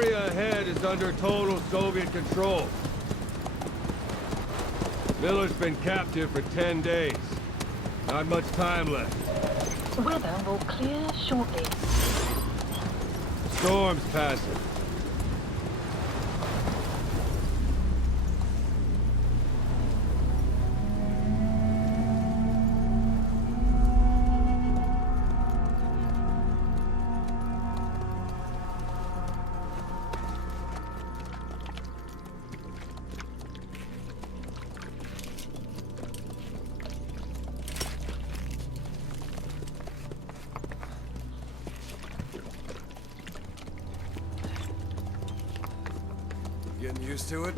area ahead is under total Soviet control. Miller's been captive for 10 days. Not much time left. Weather will clear shortly. Storm's passing. Getting used to it?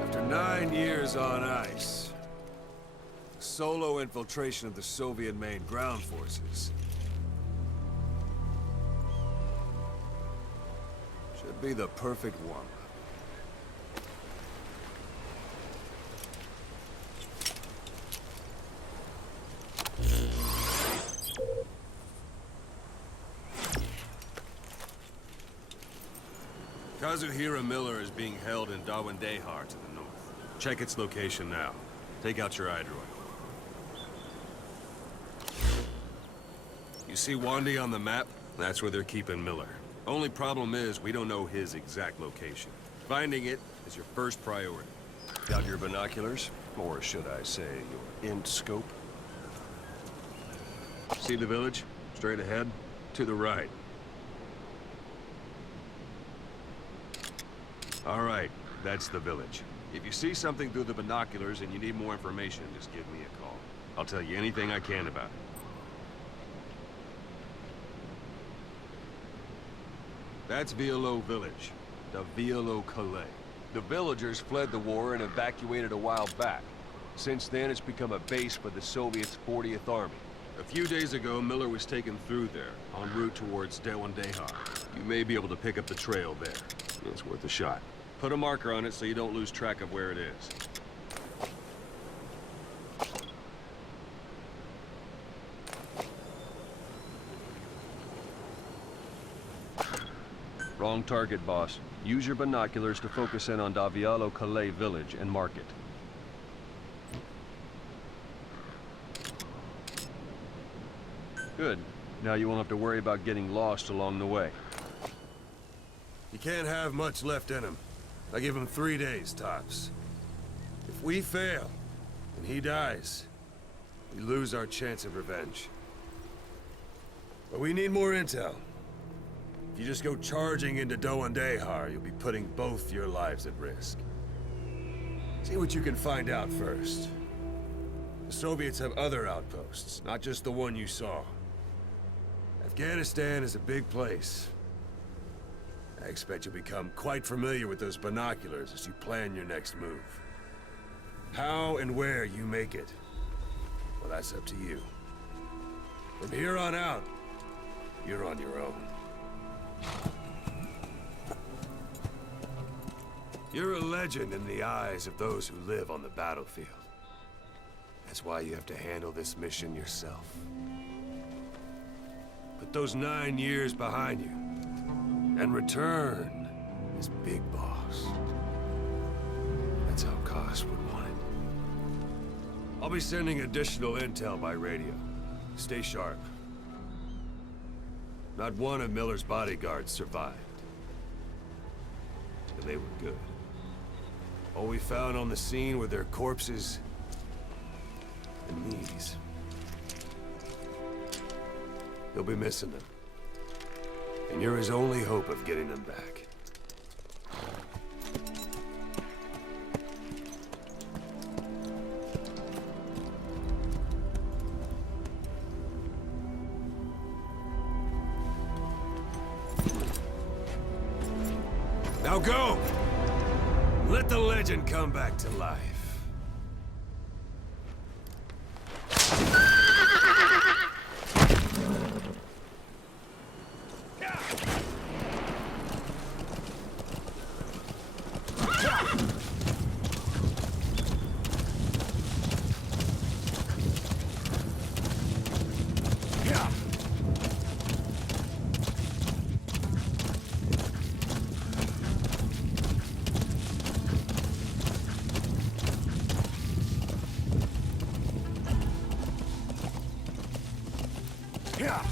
After 9 years on ice, solo infiltration of the Soviet main ground forces. Should be the perfect warm-up. Kazuhira Miller is being held in Dawandehar to the north. Check its location now. Take out your iDroid. You see Wandi on the map? That's where they're keeping Miller. Only problem is, we don't know his exact location. Finding it is your first priority. Got your binoculars? Or should I say, your int scope? See the village? Straight ahead? To the right. All right, that's the village. If you see something through the binoculars and you need more information, just give me a call. I'll tell you anything I can about it. That's Violo Village, the Violo Calais. The villagers fled the war and evacuated a while back. Since then, it's become a base for the Soviets' 40th Army. A few days ago, Miller was taken through there, en route towards Dawandehar. You may be able to pick up the trail there. It's worth a shot. Put a marker on it so you don't lose track of where it is. Wrong target, boss. Use your binoculars to focus in on Davialo Calais village and mark it. Good. Now you won't have to worry about getting lost along the way. He can't have much left in him. I give him 3 days, tops. If we fail, and he dies, we lose our chance of revenge. But we need more intel. If you just go charging into Dawandehar, you'll be putting both your lives at risk. See what you can find out first. The Soviets have other outposts, not just the one you saw. Afghanistan is a big place. I expect you'll become quite familiar with those binoculars as you plan your next move. How and where you make it, well, that's up to you. From here on out, you're on your own. You're a legend in the eyes of those who live on the battlefield. That's why you have to handle this mission yourself. Put those 9 years behind you, and return as Big Boss. That's how Koss would want it. I'll be sending additional intel by radio. Stay sharp. Not one of Miller's bodyguards survived. And they were good. All we found on the scene were their corpses and knees. You'll be missing them. And you're his only hope of getting them back. Now go! Let the legend come back to life. Yeah.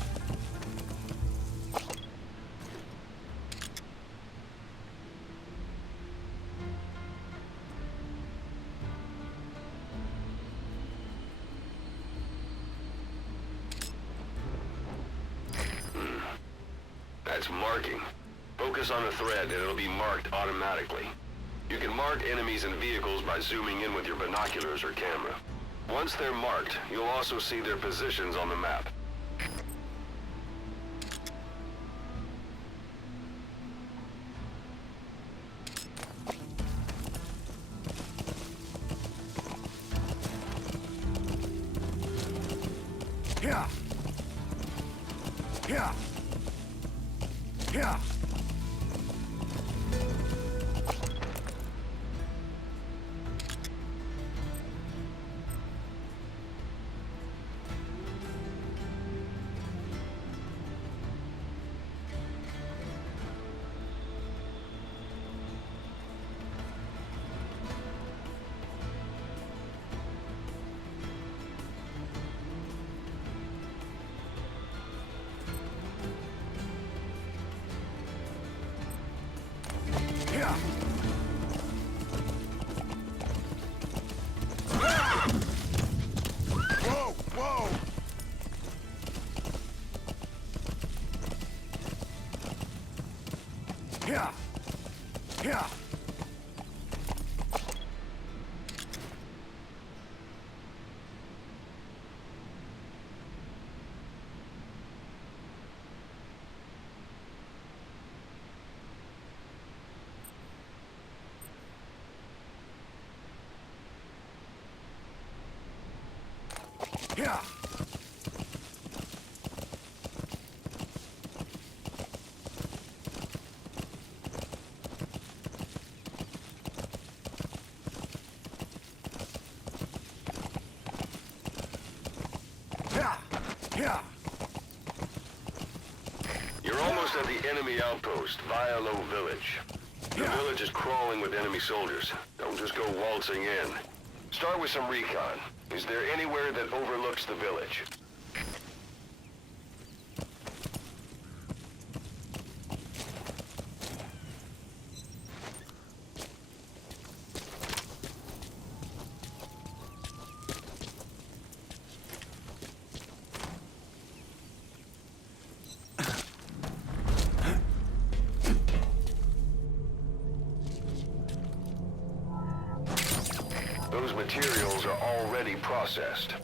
That's marking. Focus on a thread and it'll be marked automatically. You can mark enemies and vehicles by zooming in with your binoculars or camera. Once they're marked, you'll also see their positions on the map. Yeah. Yeah. Yeah. Yeah. Whoa, whoa. Yeah. Yeah. Yeah. Yeah. Yeah. You're almost at the enemy outpost, Vialo Village. The Yeah. village is crawling with enemy soldiers. Don't just go waltzing in. Start with some recon. Is there anywhere that overlooks the village? Those materials are already processed.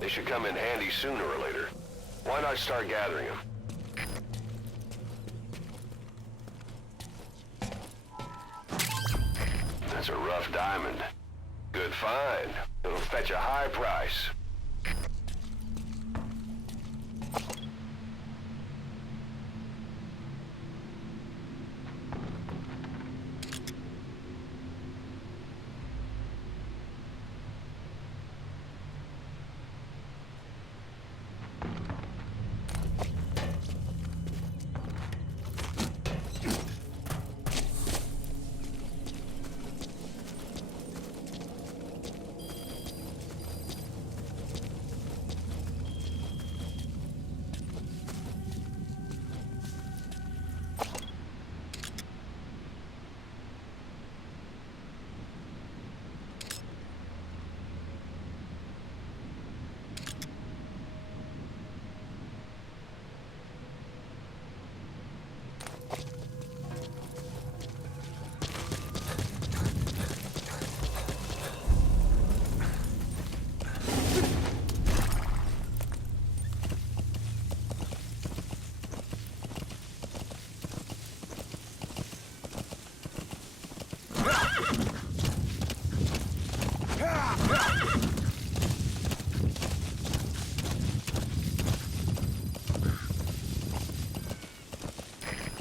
They should come in handy sooner or later. Why not start gathering them? That's a rough diamond. Good find. It'll fetch a high price.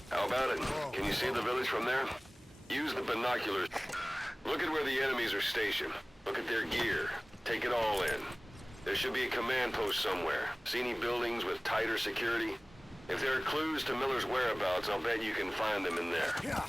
How about it? Can you see the village from there? Use the binoculars. Look at where the enemies are stationed. Look at their gear. Take it all in. There should be a command post somewhere. See any buildings with tighter security? If there are clues to Miller's whereabouts, I'll bet you can find them in there. Yeah.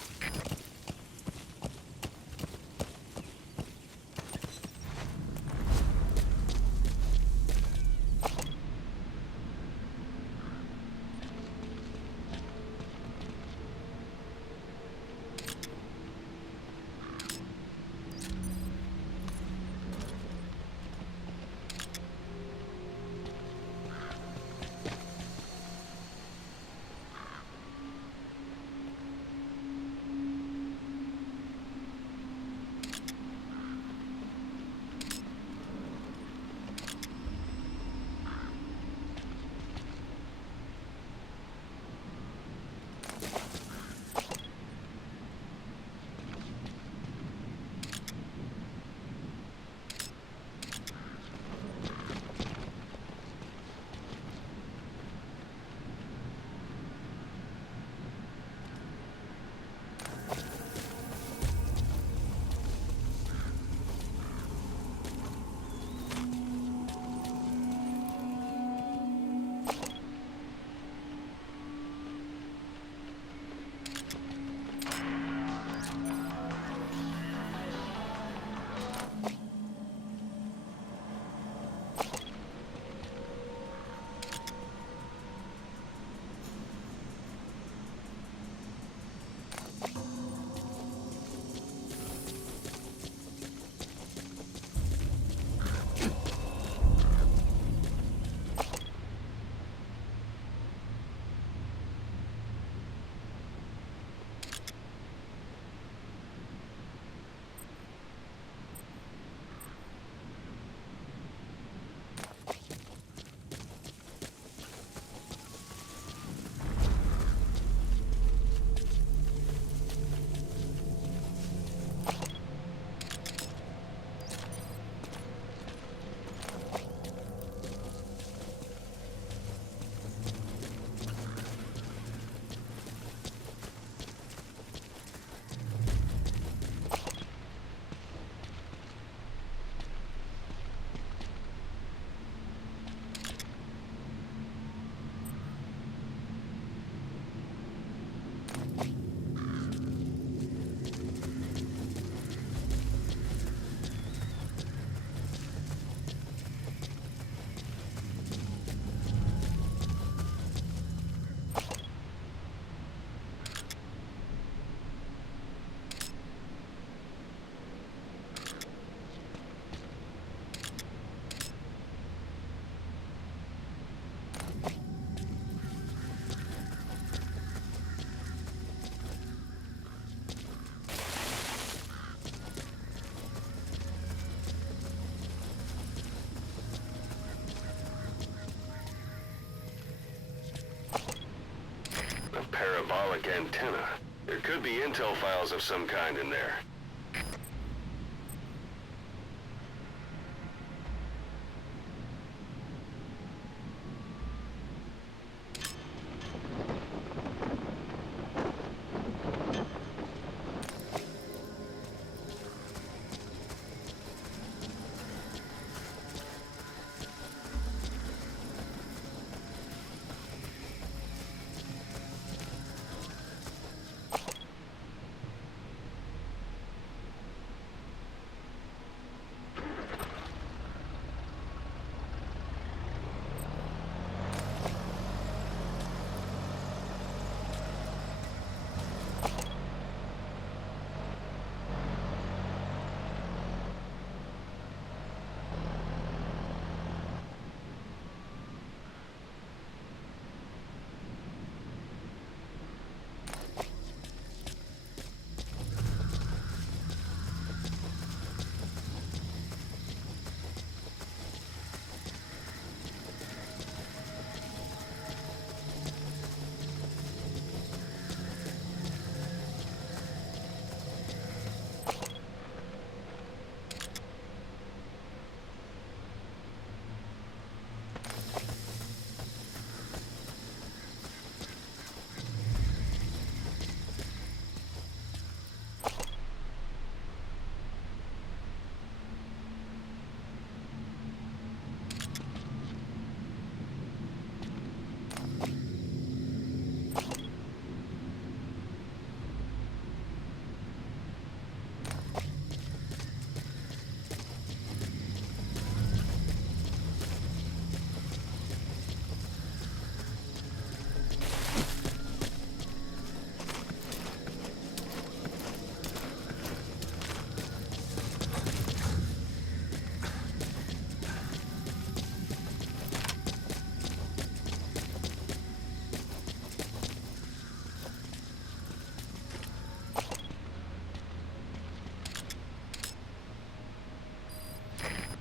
parabolic antenna. There could be intel files of some kind in there.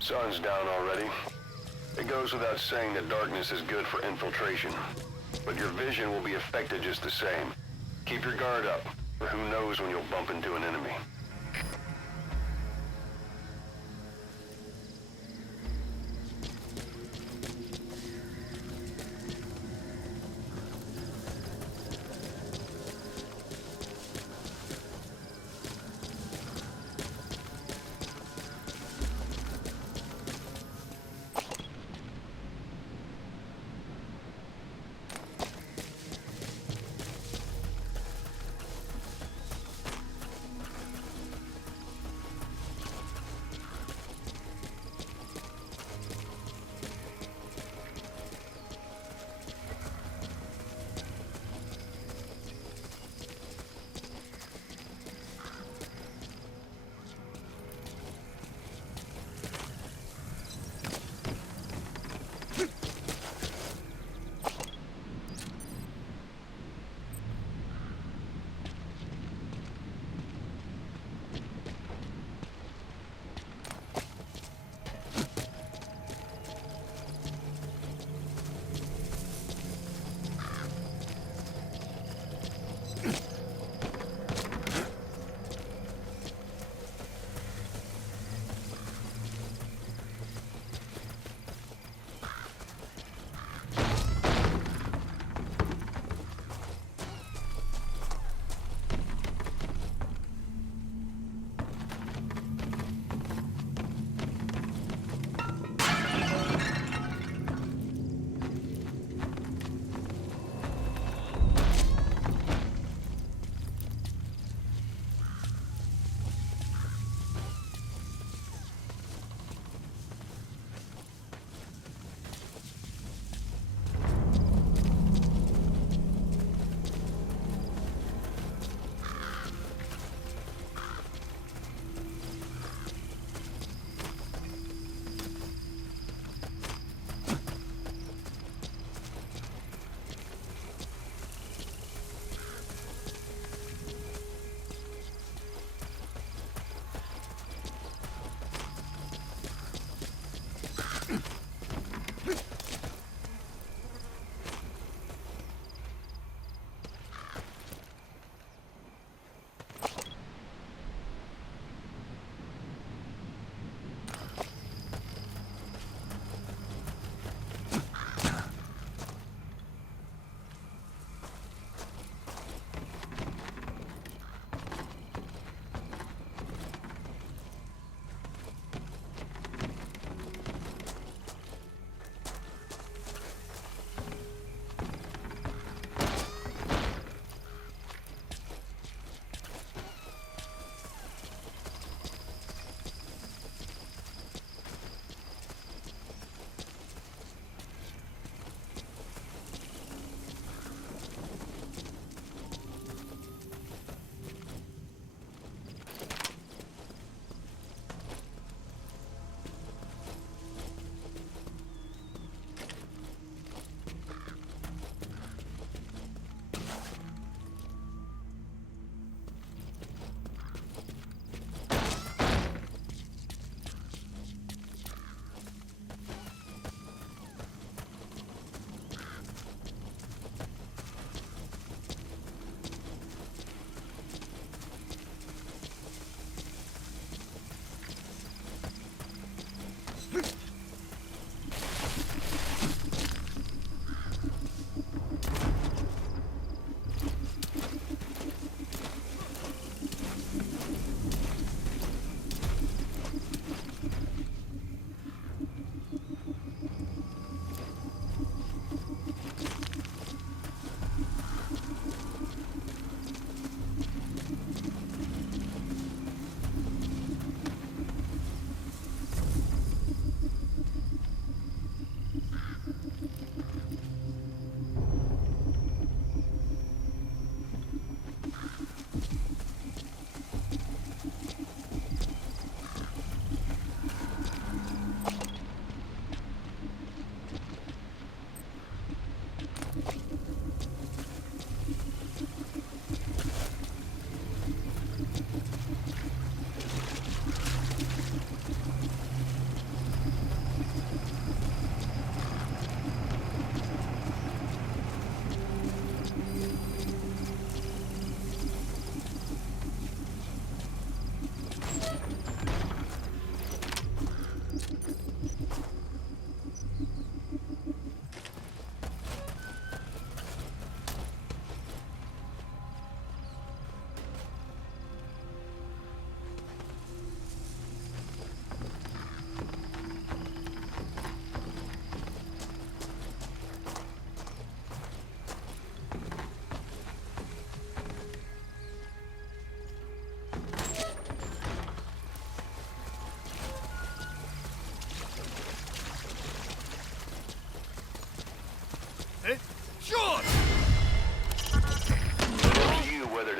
Sun's down already. It goes without saying that darkness is good for infiltration. But your vision will be affected just the same. Keep your guard up, or who knows when you'll bump into an enemy.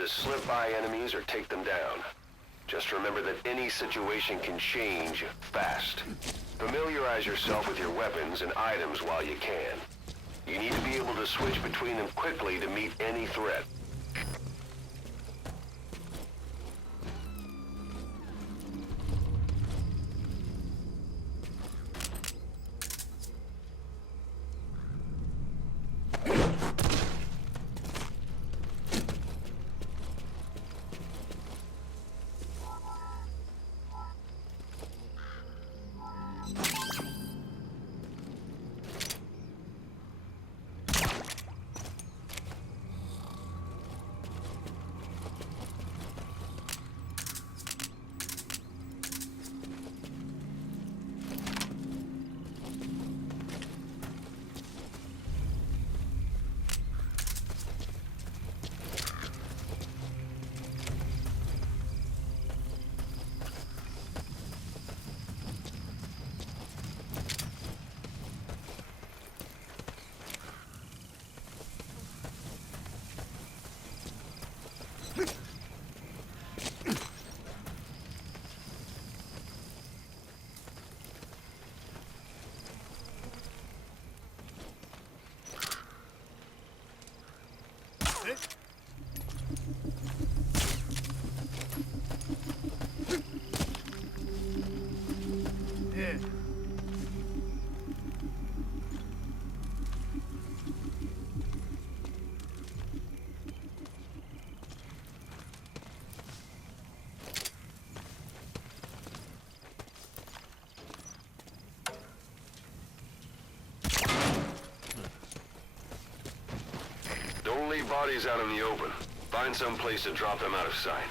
to slip by enemies or take them down. Just remember that any situation can change fast. Familiarize yourself with your weapons and items while you can. You need to be able to switch between them quickly to meet any threat. Don't leave bodies out in the open. Find some place to drop them out of sight.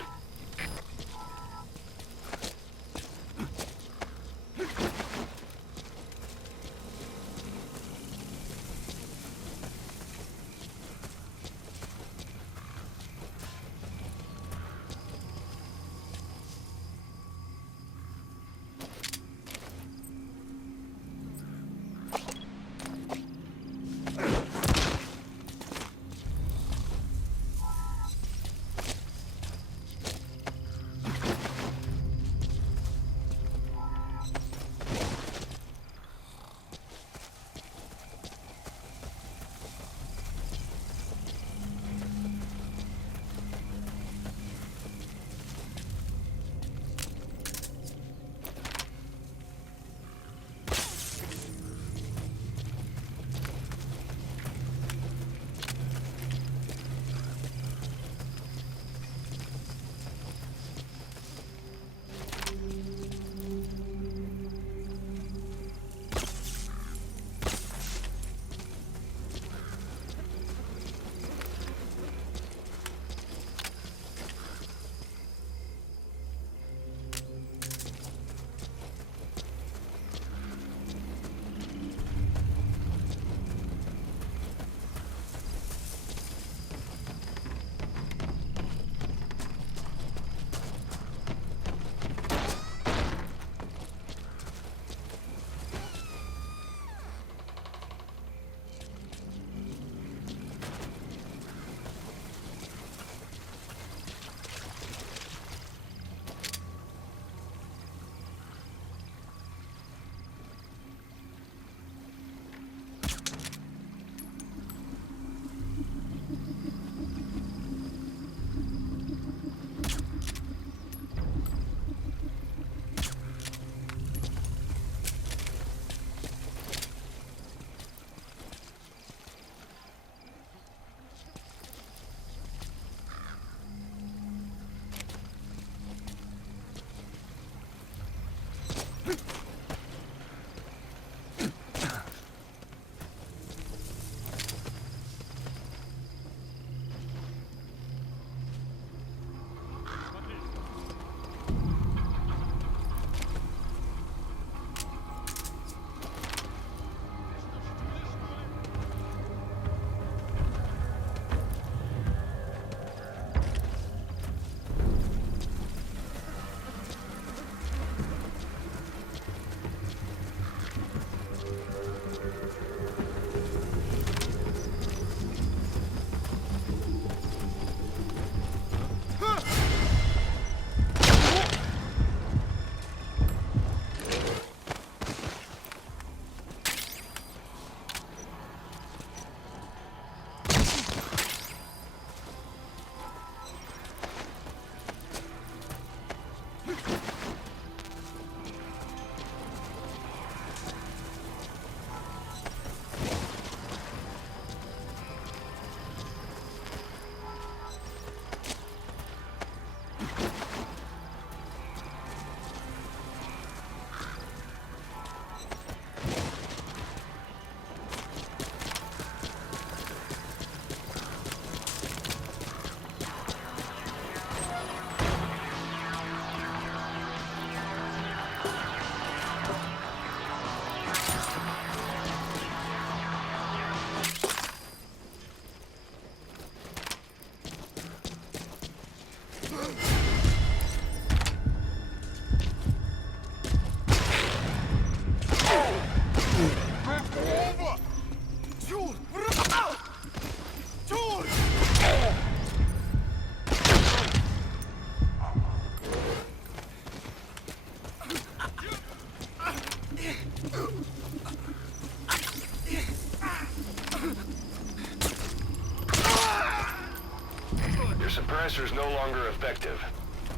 suppressor's no longer effective.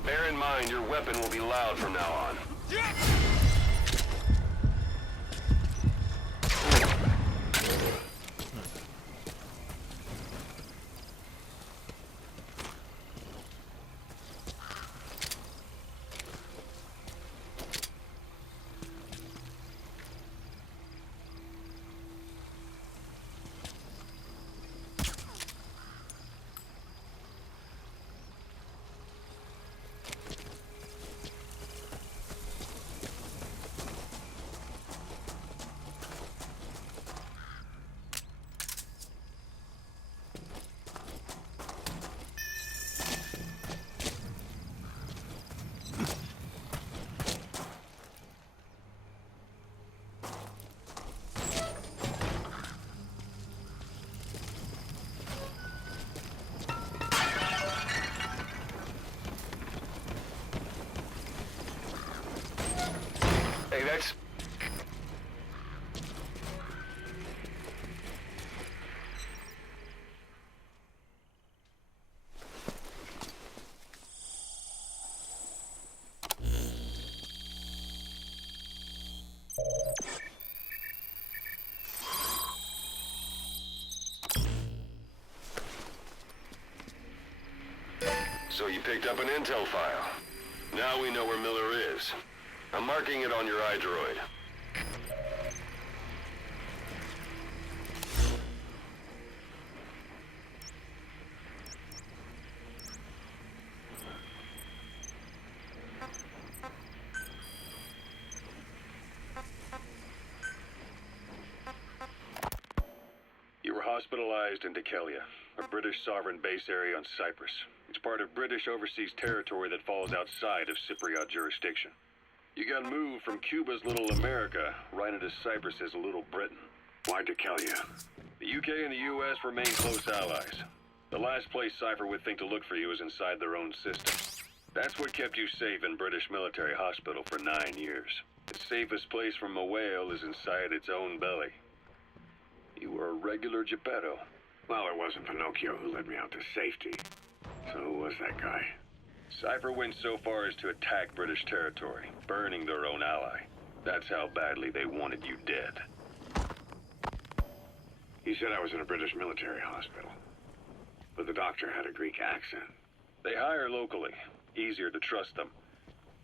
Bear in mind your weapon will be loud from now on. Hey, that's... So you picked up an intel file. Now we know where Miller is. I'm marking it on your iDroid. You were hospitalized in Dekelia, a British sovereign base area on Cyprus. It's part of British overseas territory that falls outside of Cypriot jurisdiction. You got moved from Cuba's Little America right into Cyprus's Little Britain. Why Dekelia? The UK and the US remain close allies. The last place Cypher would think to look for you is inside their own system. That's what kept you safe in British military hospital for 9 years. The safest place from a whale is inside its own belly. You were a regular Geppetto. Well, it wasn't Pinocchio who led me out to safety. So who was that guy? Cypher went so far as to attack British territory, burning their own ally. That's how badly they wanted you dead. He said I was in a British military hospital. But the doctor had a Greek accent. They hire locally. Easier to trust them.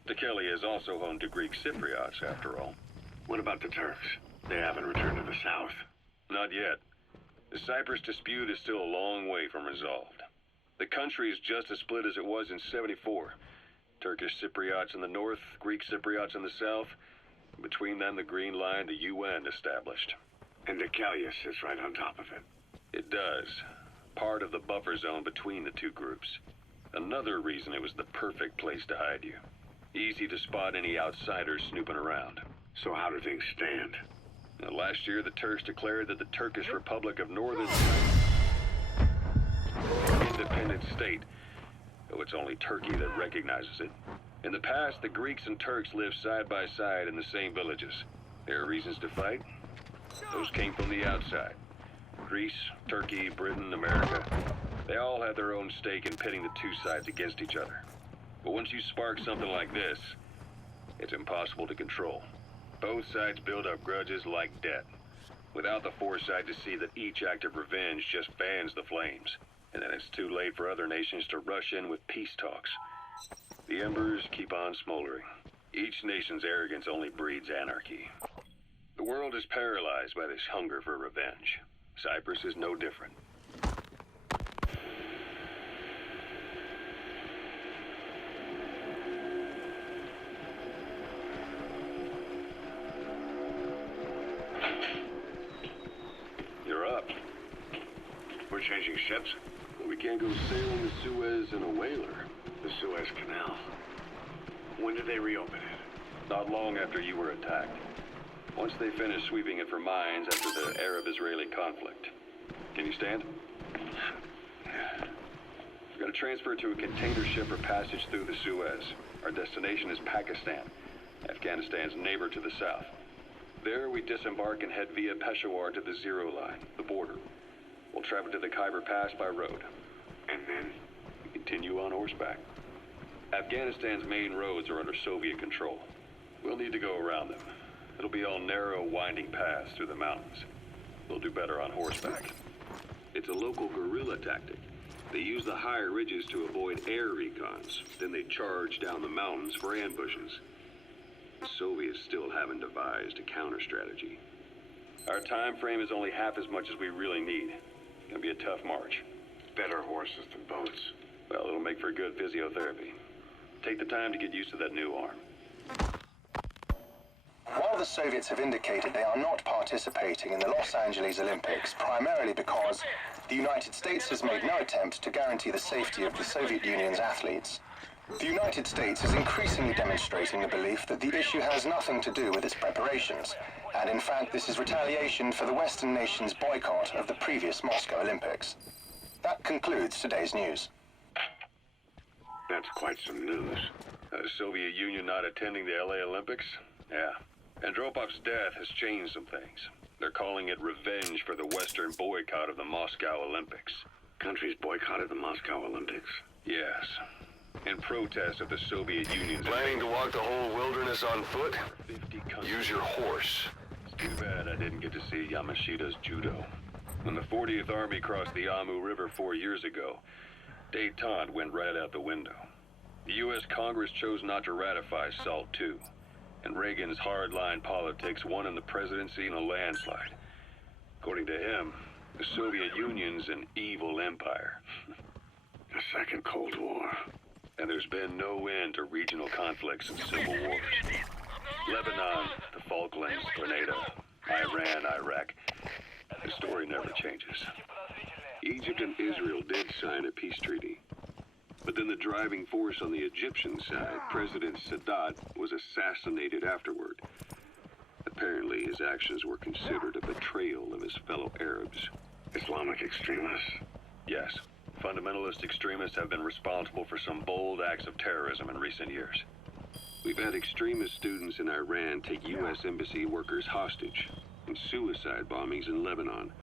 Dekelia is also home to Greek Cypriots, after all. What about the Turks? They haven't returned to the south. Not yet. The Cyprus dispute is still a long way from resolved. The country is just as split as it was in '74. Turkish Cypriots in the north, Greek Cypriots in the south. Between them, the Green Line, the UN established. And Dekelia sits right on top of it. It does. Part of the buffer zone between the two groups. Another reason it was the perfect place to hide you. Easy to spot any outsiders snooping around. So how do things stand? Now, last year, the Turks declared that the Turkish Republic of Northern independent state, though it's only Turkey that recognizes it. In the past, the Greeks and Turks lived side by side in the same villages. There are reasons to fight. Those came from the outside. Greece, Turkey, Britain, America. They all had their own stake in pitting the two sides against each other. But once you spark something like this, it's impossible to control. Both sides build up grudges like debt, without the foresight to see that each act of revenge just fans the flames. And then it's too late for other nations to rush in with peace talks. The embers keep on smoldering. Each nation's arrogance only breeds anarchy. The world is paralyzed by this hunger for revenge. Cyprus is no different. You're up. We're changing ships? We can't go sailing the Suez in a whaler. The Suez Canal. When did they reopen it? Not long after you were attacked. Once they finished sweeping it for mines after the Arab-Israeli conflict. Can you stand? We've got to transfer to a container ship for passage through the Suez. Our destination is Pakistan, Afghanistan's neighbor to the south. There we disembark and head via Peshawar to the Zero Line, the border. We'll travel to the Khyber Pass by road. And then? We can continue on horseback. Afghanistan's main roads are under Soviet control. We'll need to go around them. It'll be all narrow, winding paths through the mountains. We'll do better on horseback. It's a local guerrilla tactic. They use the higher ridges to avoid air recons. Then they charge down the mountains for ambushes. The Soviets still haven't devised a counter-strategy. Our time frame is only half as much as we really need. It's gonna be a tough march. Better horses than boats. Well, it'll make for good physiotherapy. Take the time to get used to that new arm. While the Soviets have indicated they are not participating in the Los Angeles Olympics, primarily because the United States has made no attempt to guarantee the safety of the Soviet Union's athletes, the United States is increasingly demonstrating the belief that the issue has nothing to do with its preparations, and in fact this is retaliation for the Western nations' boycott of the previous Moscow Olympics. That concludes today's news. That's quite some news. The Soviet Union not attending the LA Olympics? Yeah. Andropov's death has changed some things. They're calling it revenge for the Western boycott of the Moscow Olympics. Countries boycotted the Moscow Olympics. Yes. In protest of the Soviet Union's... Planning to walk the whole wilderness on foot? 50 countries. Use your horse. It's too bad I didn't get to see Yamashita's judo. When the 40th Army crossed the Amu River 4 years ago, détente went right out the window. The U.S. Congress chose not to ratify SALT II, and Reagan's hardline politics won in the presidency in a landslide. According to him, the Soviet Union's an evil empire. A second Cold War. And there's been no end to regional conflicts and civil wars. Lebanon, the Falklands, Grenada, Iran, Iraq. The story never changes. Egypt and Israel did sign a peace treaty. But then the driving force on the Egyptian side, President Sadat, was assassinated afterward. Apparently, his actions were considered a betrayal of his fellow Arabs. Islamic extremists? Yes. Fundamentalist extremists have been responsible for some bold acts of terrorism in recent years. We've had extremist students in Iran take U.S. embassy workers hostage, and suicide bombings in Lebanon.